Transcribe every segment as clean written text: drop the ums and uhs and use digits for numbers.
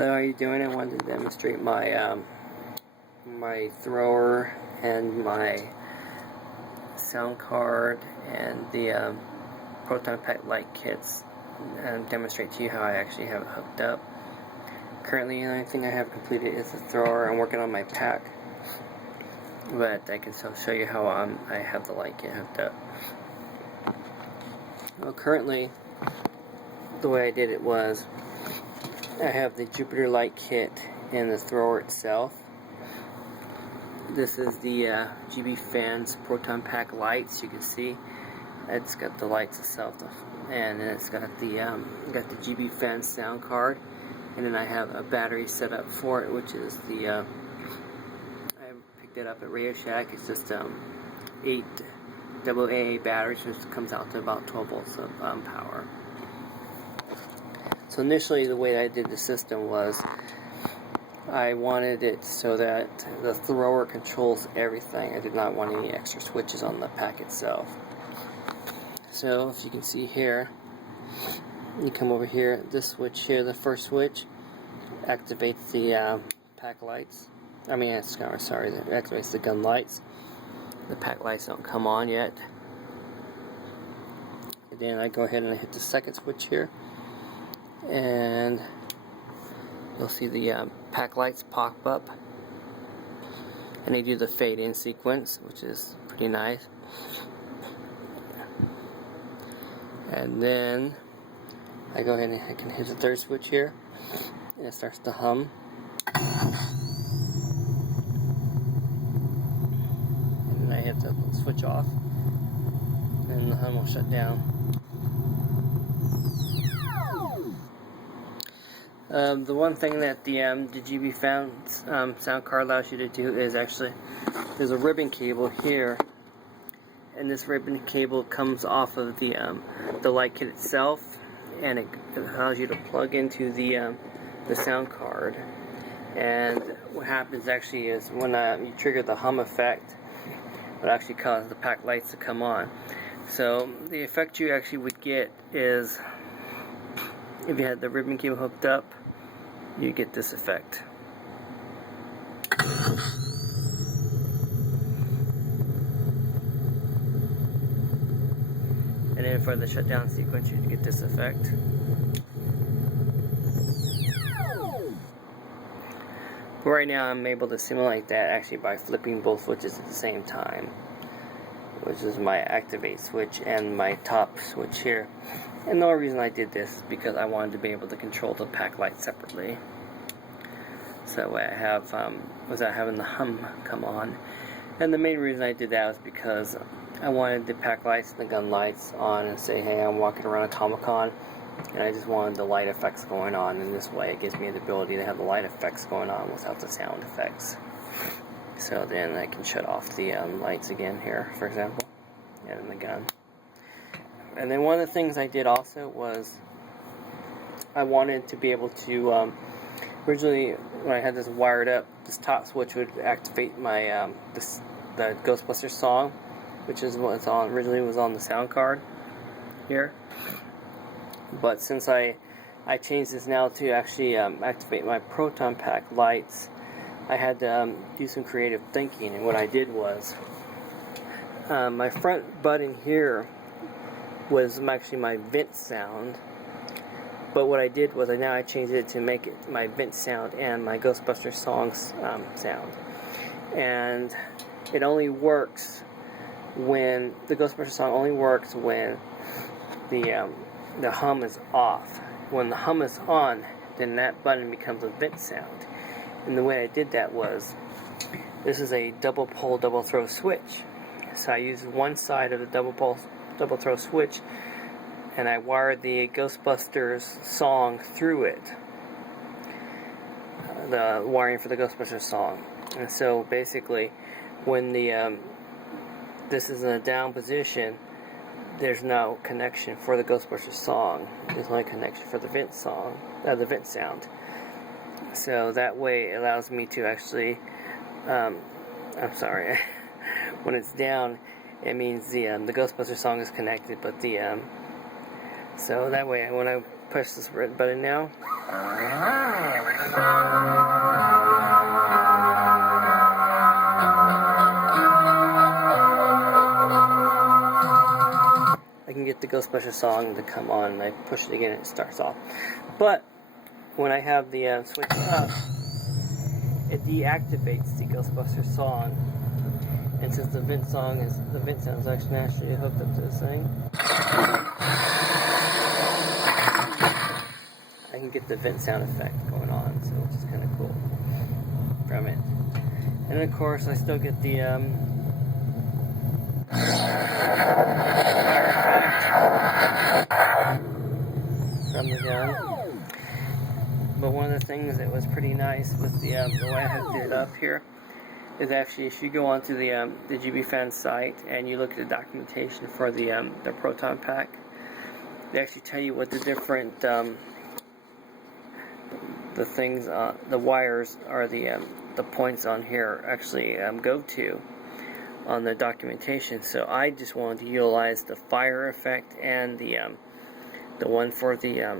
Hello, how are you doing? I wanted to demonstrate my my thrower and my sound card and the Proton pack light kits, and demonstrate to you how I actually have it hooked up. Currently, the only thing I have completed is the thrower. I'm working on my pack, but I can still show you how I have the light kit hooked up. Well, currently, the way I did it was, I have the Jupiter light kit and the thrower itself. This is the GBfans Proton pack lights. You can see it's got the lights itself, and then it's got the GBfans sound card, and then I have a battery set up for it, which is the I picked it up at Radio Shack. It's just 8 AA batteries, which comes out to about 12 volts of power. So initially, the way I did the system was, I wanted it so that the thrower controls everything. I did not want any extra switches on the pack itself. So, if you can see here, you come over here, this switch here, the first switch, activates the pack lights. It activates the gun lights. The pack lights don't come on yet. And then I go ahead and I hit the second switch here, and you'll see the pack lights pop up, and they do the fade in sequence, which is pretty nice. And then I go ahead and I can hit the third switch here, and it starts to hum. And then I hit the switch off, and the hum will shut down. The one thing that the GBfans sound card allows you to do is actually, there's a ribbon cable here, and this ribbon cable comes off of the light kit itself, and it allows you to plug into the sound card. And what happens actually is when you trigger the hum effect, it actually causes the pack lights to come on. So the effect you actually would get is, if you had the ribbon cable hooked up, you get this effect. And then for the shutdown sequence, you get this effect. But right now, I'm able to simulate that actually by flipping both switches at the same time, which is my activate switch and my top switch here. And the only reason I did this is because I wanted to be able to control the pack lights separately. So that way I have, without having the hum come on. And the main reason I did that was because I wanted the pack lights and the gun lights on, and say, hey, I'm walking around Automacon, and I just wanted the light effects going on. And this way it gives me the ability to have the light effects going on without the sound effects. So then I can shut off the lights again here, for example, and the gun. And then one of the things I did also was, I wanted to be able to, originally when I had this wired up, this top switch would activate my, the Ghostbusters song, which is what it's on, originally was on the sound card here. But since I changed this now to actually activate my Proton pack lights, I had to do some creative thinking. And what I did was, my front button here was actually my vent sound, but what I did was I changed it to make it my vent sound and my Ghostbusters songs sound. And it only works when the Ghostbusters song only works when the hum is off. When the hum is on, then that button becomes a vent sound. And the way I did that was, this is a double pole double throw switch. So I used one side of the double throw switch, and I wired the Ghostbusters song through it, the wiring for the Ghostbusters song. And so basically, when this is in a down position, there's no connection for the Ghostbusters song. There's only connection for the vent song, the vent sound. So that way it allows me to actually, when it's down, it means the Ghostbusters song is connected, but so that way when I push this red button now, Ghostbusters song to come on, and I push it again and it starts off. But when I have the switch up, it deactivates the Ghostbusters song. And since the vent sound is actually hooked up to this thing, I can get the vent sound effect going on, so which is kind of cool from it. And of course, I still get the from the gun. But one of the things that was pretty nice with the way I hooked it up here is actually, if you go onto the GBfans site and you look at the documentation for the Proton pack, they actually tell you what the different the things, the wires, or the points on here actually go to on the documentation. So I just wanted to utilize the fire effect and the one for the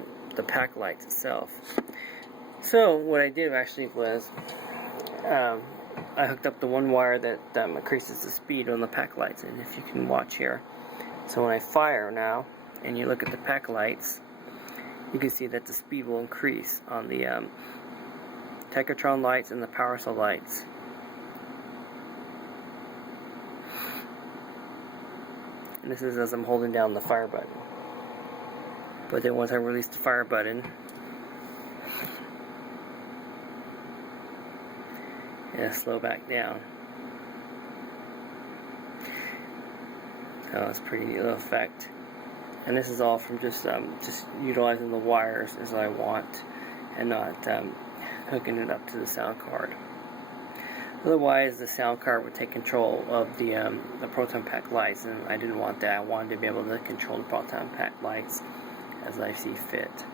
pack lights itself. So what I did actually was I hooked up the one wire that increases the speed on the pack lights, and if you can watch here, so when I fire now and you look at the pack lights, you can see that the speed will increase on the Techotron lights and the power cell lights. And this is as I'm holding down the fire button. But then once I release the fire button, it'll slow back down. So it's a pretty neat little effect. And this is all from just utilizing the wires as I want, and not hooking it up to the Soundcard. Otherwise, the Soundcard would take control of the Proton pack lights, and I didn't want that. I wanted to be able to control the Proton pack lights as I see fit.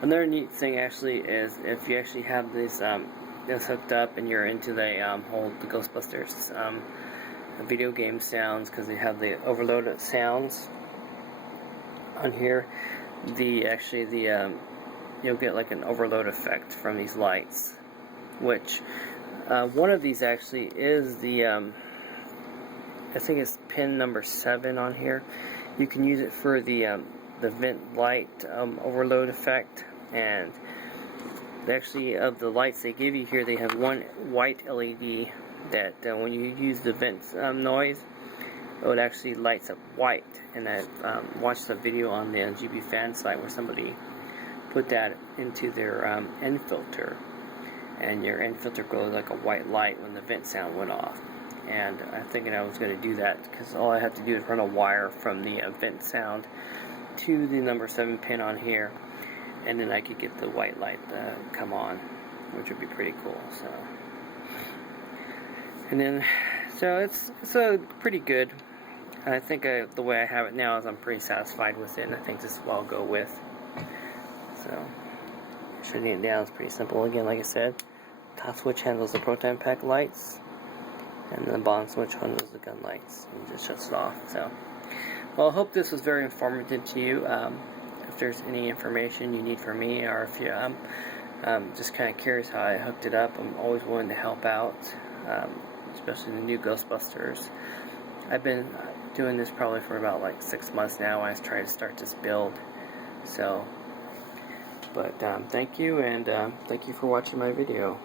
Another neat thing actually is if you actually have this hooked up and you're into the whole Ghostbusters video game sounds, because they have the overloaded sounds on here. You'll get like an overload effect from these lights, which one of these actually is the I think it's pin number 7 on here. You can use it for the vent light overload effect, and actually of the lights they give you here, they have one white LED that when you use the vent noise, it would actually lights up white. And I watched a video on the GBfans site where somebody put that into their end filter, and your end filter glows like a white light when the vent sound went off. And I'm thinking I was going to do that, because all I have to do is run a wire from the vent sound to the number 7 pin on here, and then I could get the white light come on, which would be pretty cool. So, and then, so it's pretty good. I think the way I have it now is I'm pretty satisfied with it, and I think this is what I'll go with. So, shutting it down is pretty simple. Again, like I said, top switch handles the Proton pack lights, and the bottom switch handles the gun lights, and just shuts it off. So, well, I hope this was very informative to you. If there's any information you need from me, or if you're just kind of curious how I hooked it up, I'm always willing to help out, especially the new Ghostbusters. I've been doing this probably for about like 6 months now. I was trying to start this build. So, but thank you, and thank you for watching my video.